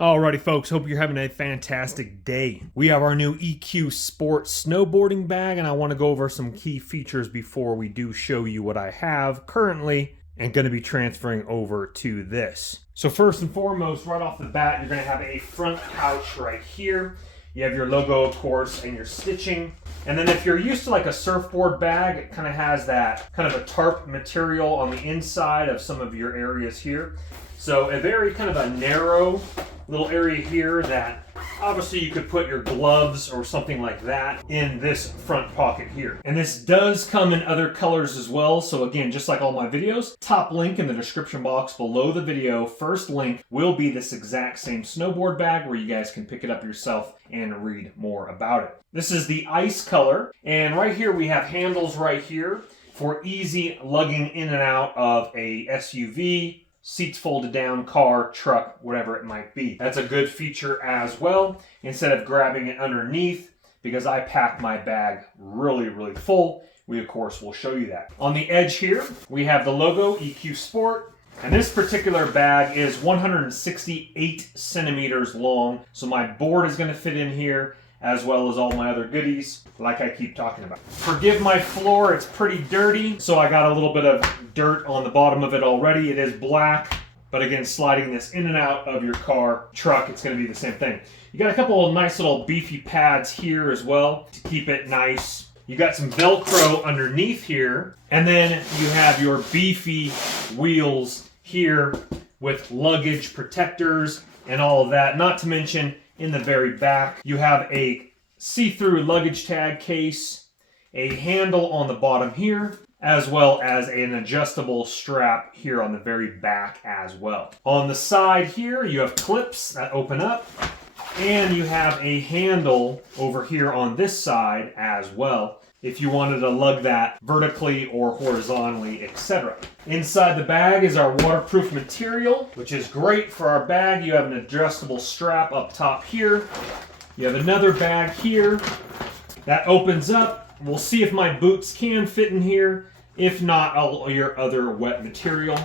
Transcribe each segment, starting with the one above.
Alrighty folks, hope you're having a fantastic day. We have our new EQ Sport snowboarding bag, and I want to go over some key features before we do show you what I have currently and going to be transferring over to this. So first and foremost, right off the bat, you're going to have a front pouch right here. You have your logo, of course, and your stitching. And then if you're used to like a surfboard bag, it kind of has that kind of a tarp material on the inside of some of your areas here. So a very kind of a narrow little area here that obviously you could put your gloves or something like that in this front pocket here. And this does come in other colors as well. So again, just like all my videos, top link in the description box below the video, first link will be this exact same snowboard bag where you guys can pick it up yourself and read more about it. This is the ice color. And right here we have handles right here for easy lugging in and out of a SUV, seats folded down, car, truck, whatever it might be. That's a good feature as well, instead of grabbing it underneath, because I pack my bag really, really full. We, of course, will show you that. On the edge here, we have the logo, EQ Sport, and this particular bag is 168 centimeters long, so my board is going to fit in here, as well as all my other goodies, like I keep talking about. Forgive my floor, it's pretty dirty, so I got a little bit of dirt on the bottom of it already. It is black, but again, sliding this in and out of your car, truck, it's gonna be the same thing. You got a couple of nice little beefy pads here as well to keep it nice. You got some Velcro underneath here, and then you have your beefy wheels here with luggage protectors and all of that, not to mention in the very back, you have a see-through luggage tag case, a handle on the bottom here, as well as an adjustable strap here on the very back as well. On the side here, you have clips that open up, and you have a handle over here on this side as well, if you wanted to lug that vertically or horizontally, etc. Inside the bag is our waterproof material, which is great for our bag. You have an adjustable strap up top here. You have another bag here that opens up. We'll see if my boots can fit in here. If not, all your other wet material.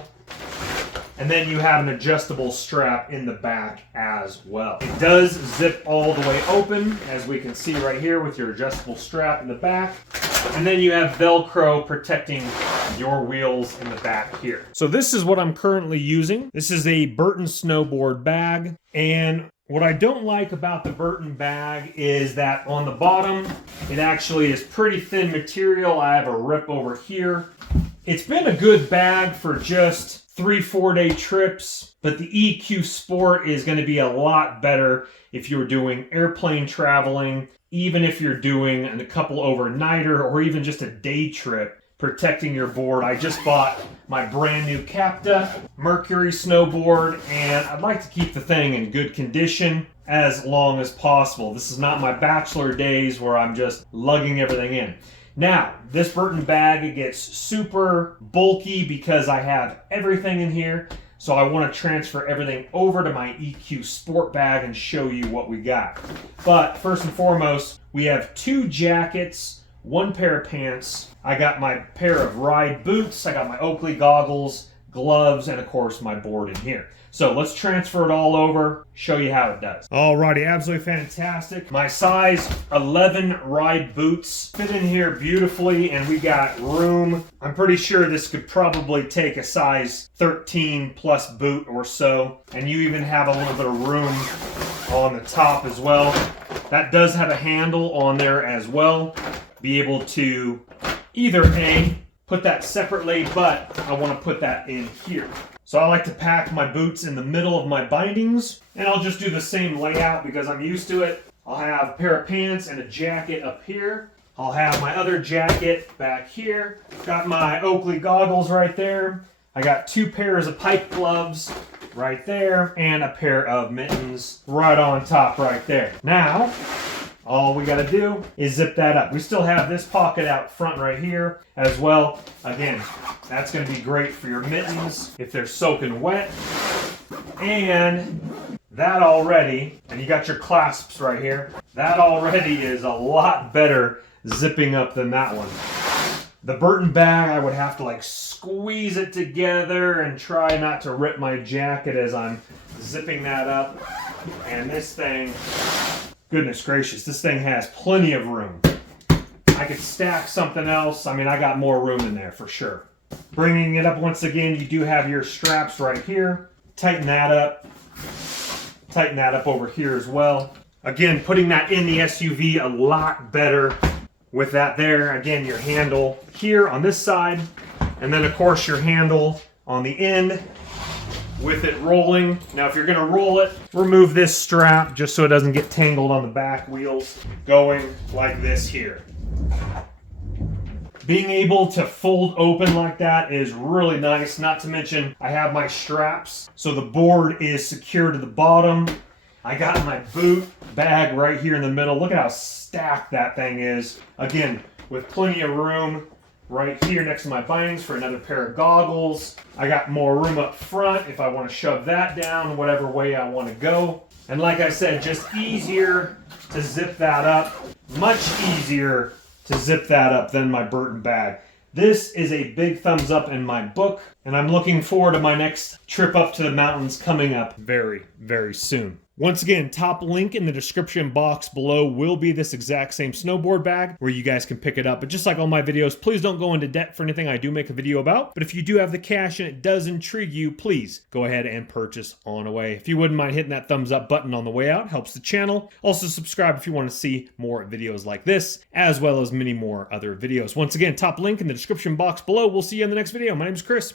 And then you have an adjustable strap in the back as well. It does zip all the way open, as we can see right here with your adjustable strap in the back. And then you have Velcro protecting your wheels in the back here. So this is what I'm currently using. This is a Burton snowboard bag. And what I don't like about the Burton bag is that on the bottom, it actually is pretty thin material. I have a rip over here. It's been a good bag for just 3-4 day trips, but the EQ Sport is going to be a lot better if you're doing airplane traveling, even if you're doing a couple overnighter or even just a day trip, protecting your board. I just bought my brand new Capta Mercury snowboard, and I'd like to keep the thing in good condition as long as possible. This is not my bachelor days where I'm just lugging everything in. Now, this Burton bag, it gets super bulky because I have everything in here. So I want to transfer everything over to my EQ Sport bag and show you what we got. But first and foremost, we have 2 jackets, 1 pair of pants. I got my pair of ride boots. I got my Oakley goggles, gloves, and of course my board in here. So let's transfer it all over, show you how it does. Alrighty, absolutely fantastic. My size 11 ride boots fit in here beautifully, and we got room. I'm pretty sure this could probably take a size 13 plus boot or so, and you even have a little bit of room on the top as well. That does have a handle on there as well. Be able to either A, put that separately, but I want to put that in here. So I like to pack my boots in the middle of my bindings, and I'll just do the same layout because I'm used to it. I'll have a pair of pants and a jacket up here. I'll have my other jacket back here. Got my Oakley goggles right there. I got 2 pairs of pipe gloves right there, and a pair of mittens right on top right there. Now, all we gotta do is zip that up. We still have this pocket out front right here as well. Again, that's gonna be great for your mittens if they're soaking wet. And that already, and you got your clasps right here, that already is a lot better zipping up than that one. The Burton bag, I would have to like squeeze it together and try not to rip my jacket as I'm zipping that up. And this thing, goodness gracious, this thing has plenty of room. I could stack something else. I mean, I got more room in there for sure. Bringing it up once again, you do have your straps right here. Tighten that up. Tighten that up over here as well. Again, putting that in the SUV a lot better with that there. Again, your handle here on this side, and then of course your handle on the end with it rolling. Now if you're gonna roll it, remove this strap just so it doesn't get tangled on the back wheels, going like this here. Being able to fold open like that is really nice. Not to mention, I have my straps, so the board is secure to the bottom. I got my boot bag right here in the middle. Look at how stacked that thing is. Again, with plenty of room right here next to my bindings for another pair of goggles. I got more room up front if I want to shove that down, whatever way I want to go. And like I said, just easier to zip that up. Much easier to zip that up than my Burton bag. This is a big thumbs up in my book, and I'm looking forward to my next trip up to the mountains coming up very, very soon. Once again, top link in the description box below will be this exact same snowboard bag where you guys can pick it up. But just like all my videos, please don't go into debt for anything I do make a video about. But if you do have the cash and it does intrigue you, please go ahead and purchase on away. If you wouldn't mind hitting that thumbs up button on the way out, helps the channel. Also subscribe if you want to see more videos like this, as well as many more other videos. Once again, top link in the description box below. We'll see you in the next video. My name is Chris.